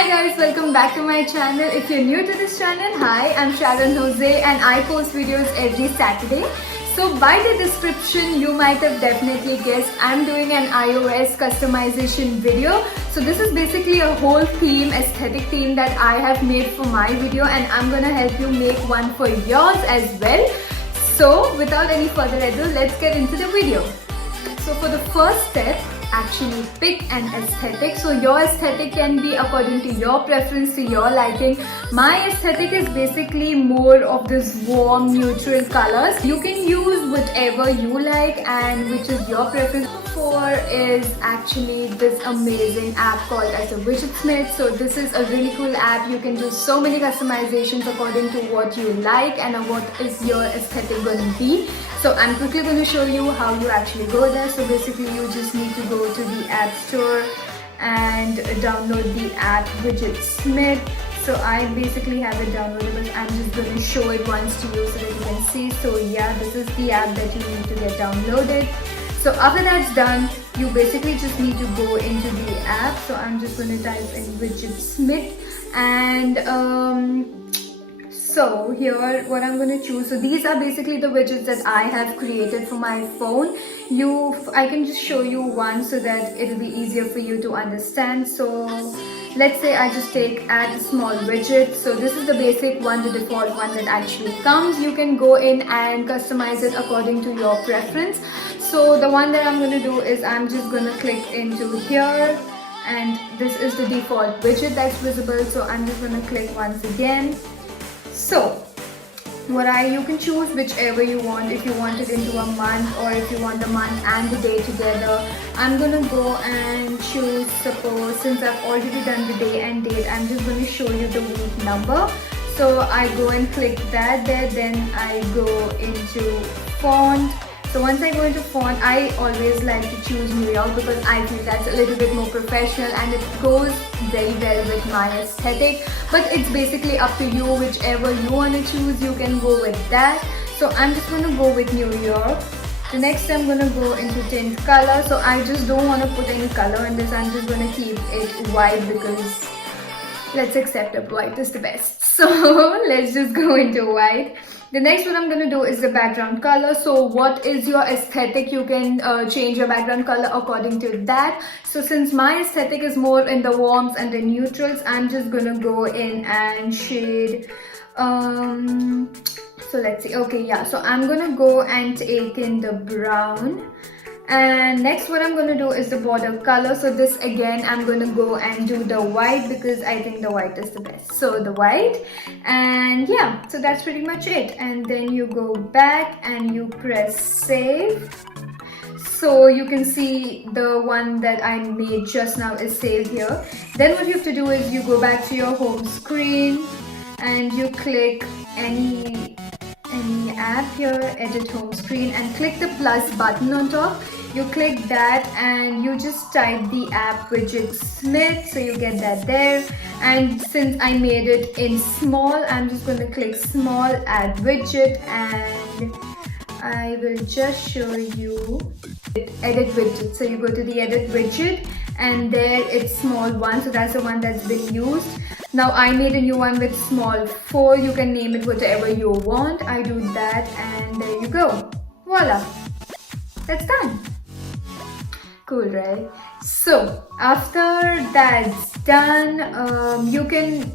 Hi guys, welcome back to my channel. If you're new to this channel, hi, I'm Sharon Jose and I post videos every Saturday. So by the description, you might have definitely guessed I'm doing an iOS customization video. So this is basically a whole theme, aesthetic theme that I have made for my video, and I'm gonna help you make one for yours as well. So without any further ado, let's get into the video. So for the first step, actually pick an aesthetic. So your aesthetic can be according to your preference, to your liking. My aesthetic is basically more of this warm neutral colors. You can use whatever you like and which is your preference. For is actually this amazing app called as a Widgetsmith. So this is a really cool app. You can do so many customizations according to what you like and what is your aesthetic going to be. So I'm quickly going to show you how you actually go there. So basically you just need to go to the App Store and download the app Widgetsmith. So I basically have it downloaded, but I'm just going to show it once to you so that you can see. So yeah, this is the app that you need to get downloaded. So after that's done, you basically just need to go into the app. So I'm just going to type in Widgetsmith, and so here what I'm going to choose. So these are basically the widgets that I have created for my phone. I can just show you one so that it'll be easier for you to understand. So let's say I just add a small widget. So this is the basic one, the default one that actually comes. You can go in and customize it according to your preference. So the one that I'm going to do is I'm just going to click into here, and this is the default widget that's visible. So I'm just going to click once again. So you can choose whichever you want, if you want it into a month or if you want the month and the day together. I'm gonna go and choose, suppose, since I've already done the day and date, I'm just going to show you the week number. So I go and click that there, then I go into font. So once I go into font, I always like to choose New York because I feel that's a little bit more professional and it goes very well with my aesthetic. But it's basically up to you, whichever you want to choose, you can go with that. So I'm just going to go with New York. The next I'm going to go into tint color. So I just don't want to put any color in this. I'm just going to keep it white because let's accept that white is the best. So let's just go into white. The next one I'm going to do is the background color. So what is your aesthetic? You can change your background color according to that. So since my aesthetic is more in the warms and the neutrals, I'm just going to go in and shade. So let's see. Okay, yeah. So I'm going to go and take in the brown. And next what I'm going to do is the border color. So this again I'm going to go and do the white because I think the white is the best. So the white, and yeah, so that's pretty much it. And then you go back and you press save. So you can see the one that I made just now is saved here. Then what you have to do is you go back to your home screen and you click any app here, edit home screen, and click the plus button on top. You click that and you just type the app Widgetsmith, so you get that there. And since I made it in small, I'm just going to click small, add widget, and I will just show you edit widget. So you go to the edit widget and there it's small 1, so that's the one that's been used. Now I made a new one with small 4. You can name it whatever you want. I do that and there you go. Voila, that's done. Cool, right? So after that's done, you can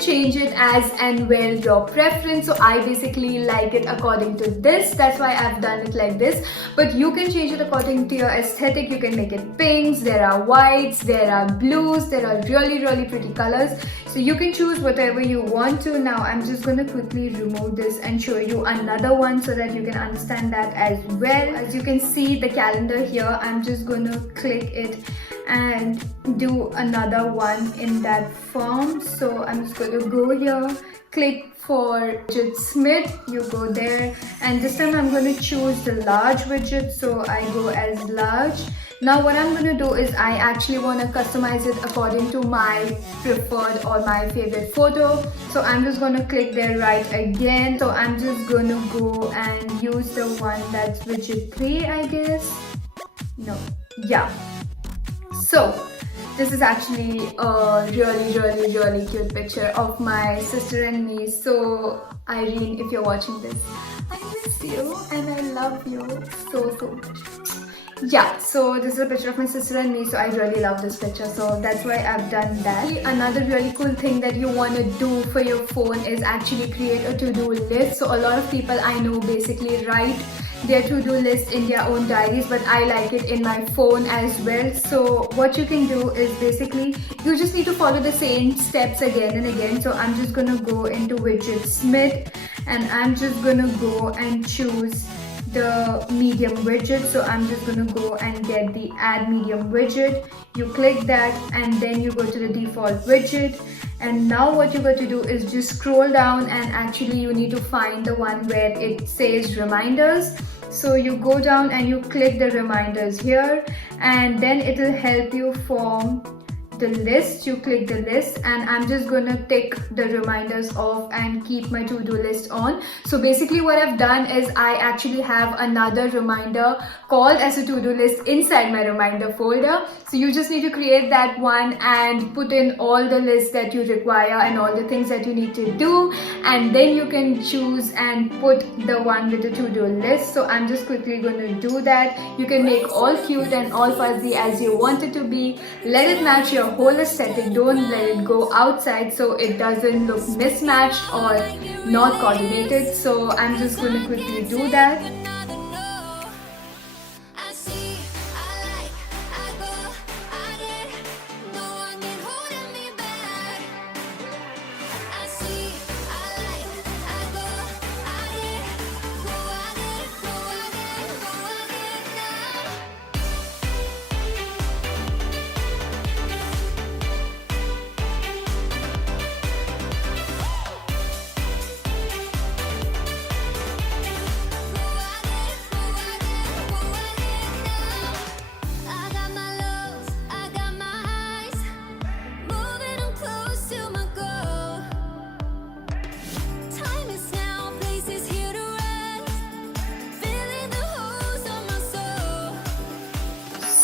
change it as and where your preference. So I basically like it according to this, that's why I've done it like this. But you can change it according to your aesthetic. You can make it pinks, there are whites, there are blues, there are really pretty colors. So you can choose whatever you want to. Now I'm just going to quickly remove this and show you another one so that you can understand that as well. As you can see the calendar here, I'm just going to click it and do another one in that form. So I'm just going to go here, click for Widgetsmith, you go there, and this time I'm going to choose the large widget, so I go as large. Now what I'm going to do is I actually want to customize it according to my preferred or my favorite photo. So I'm just going to click there right again. So I'm just going to go and use the one that's widget 3, I guess. No, yeah. So This is actually a really cute picture of my sister and me. So Irene, if you're watching this, I miss you and I love you so much. Yeah, so this is a picture of my sister and me, so I really love this picture, so that's why I've done that. Another really cool thing that you want to do for your phone is actually create a to-do list. So a lot of people I know basically write their to-do list in their own diaries, but I like it in my phone as well. So what you can do is basically you just need to follow the same steps again and again. So I'm just gonna go into Widgetsmith and I'm just gonna go and choose the medium widget. So I'm just gonna go and get the add medium widget. You click that and then you go to the default widget, and now what you got to do is just scroll down and actually you need to find the one where it says reminders. So you go down and you click the reminders here, and then it will help you form the list. You click the list and I'm just gonna tick the reminders off and keep my to-do list on. So basically what I've done is I actually have another reminder called as a to-do list inside my reminder folder. So you just need to create that one and put in all the lists that you require and all the things that you need to do, and then you can choose and put the one with the to-do list. So I'm just quickly going to do that. You can make all cute and all fuzzy as you want it to be. Let it match your whole aesthetic. Don't let it go outside so it doesn't look mismatched or not coordinated. So I'm just going to quickly do that.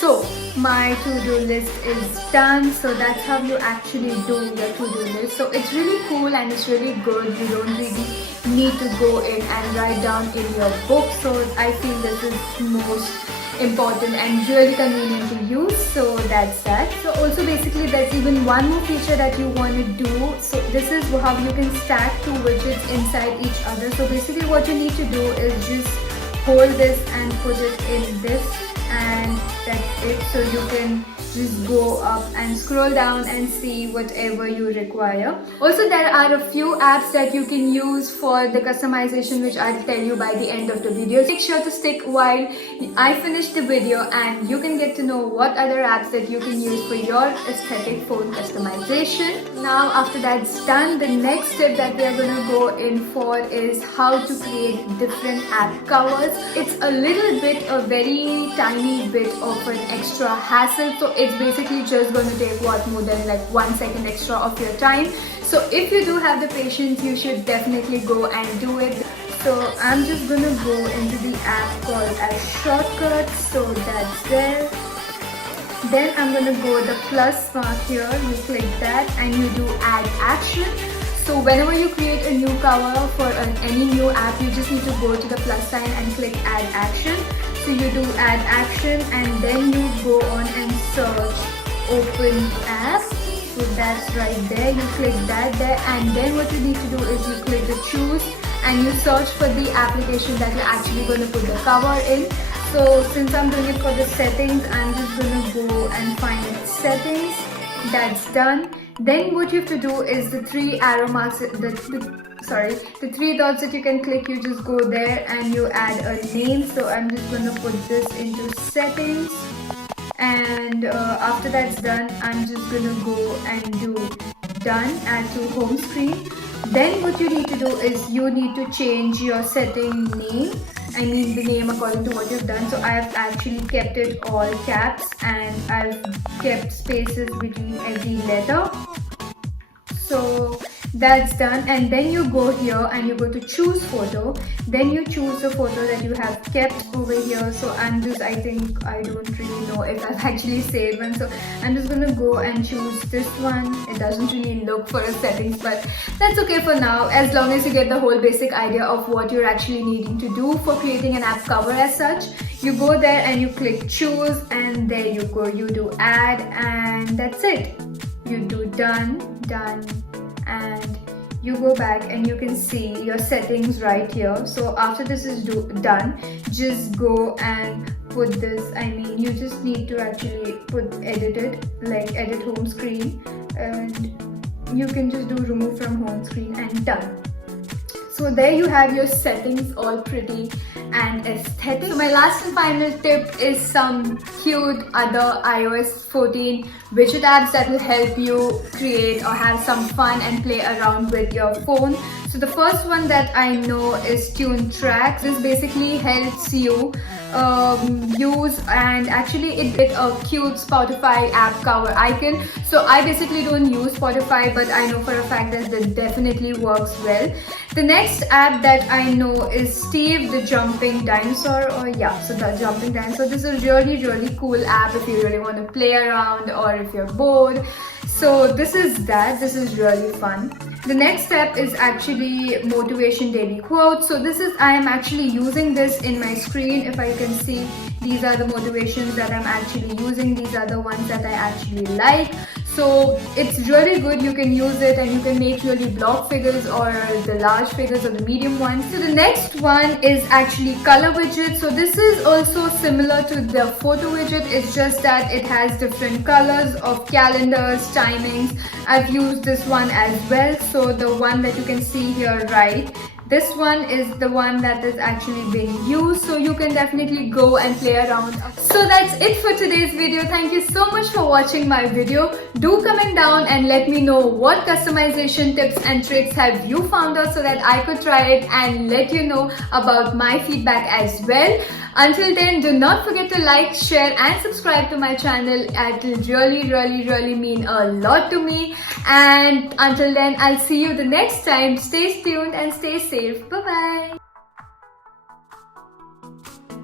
So my to-do list is done. So that's how you actually do your to-do list. So it's really cool and it's really good. You don't really need to go in and write down in your book. So I feel this is most important and really convenient to use. So that's that. So also basically there's even one more feature that you want to do. So this is how you can stack two widgets inside each other. So basically what you need to do is just hold this and put it in this, and that's it. So you can just go up and scroll down and see whatever you require. Also there are a few apps that you can use for the customization, which I'll tell you by the end of the video. Make sure to stick while I finish the video and you can get to know what other apps that you can use for your aesthetic phone customization. Now after that's done, the next step that we are going to go in for is how to create different app covers. It's a little bit, a very tiny bit of an extra hassle. So it's basically just going to take what, more than like 1 second extra of your time. So if you do have the patience, you should definitely go and do it. So I'm just going to go into the app called as Shortcuts. So that's there. Then I'm going to go the plus mark here. You click that and you do add action. So whenever you create a new cover for any new app, you just need to go to the plus sign and click add action. So you do add action and then you go on and search open app. So that's right there. You click that there, and then what you need to do is you click the choose and you search for the application that you're actually going to put the cover in. So since I'm doing it for the settings, I'm just going to go and find settings. That's done. Then what you have to do is the three arrow marks, the three dots that you can click, you just go there and you add a name. So I'm just going to put this into settings, and after that's done, I'm just going to go and do done, add to home screen. Then what you need to do is you need to change your setting name, I mean the name according to what you've done. So I have actually kept it all caps and I've kept spaces between every letter. So That's done, and then you go here and you go to choose photo. Then you choose the photo that you have kept over here. So I think I don't really know if I've actually saved one, so I'm just gonna go and choose this one. It doesn't really look for a settings, but that's okay for now, as long as you get the whole basic idea of what you're actually needing to do for creating an app cover as such. You go there and you click choose, and there you go, you do add, and that's it. You do done, and you go back and you can see your settings right here. So after this is done, just go and put this, you just need to actually edit it, like edit home screen, and you can just do remove from home screen, and done. So there you have your settings all pretty and aesthetic. So my last and final tip is some cute other iOS 14 widget apps that will help you create or have some fun and play around with your phone. So the first one that I know is Tune Tracks. This basically helps you use, and actually it did a cute Spotify app cover icon. So I basically don't use Spotify, but I know for a fact that it definitely works well. The next app that I know is Steve the Jumping Dinosaur, so the Jumping Dinosaur. This is a really cool app if you really want to play around or if you're bored. So this is really fun. The next step is actually Motivation Daily Quotes. So I am actually using this in my screen. If I can see, these are the motivations that I'm actually using. These are the ones that I actually like. So it's really good. You can use it and you can make really block figures or the large figures or the medium ones. So the next one is actually Color Widget. So this is also similar to the photo widget. It's just that it has different colors of calendars, timings. I've used this one as well. So the one that you can see here, right? This one is the one that is actually being used, so you can definitely go and play around. So that's it for today's video. Thank you so much for watching my video. Do comment down and let me know what customization tips and tricks have you found out so that I could try it and let you know about my feedback as well. Until then, do not forget to like, share and subscribe to my channel. It will really mean a lot to me. And until then, I'll see you the next time. Stay tuned and stay safe. Bye bye.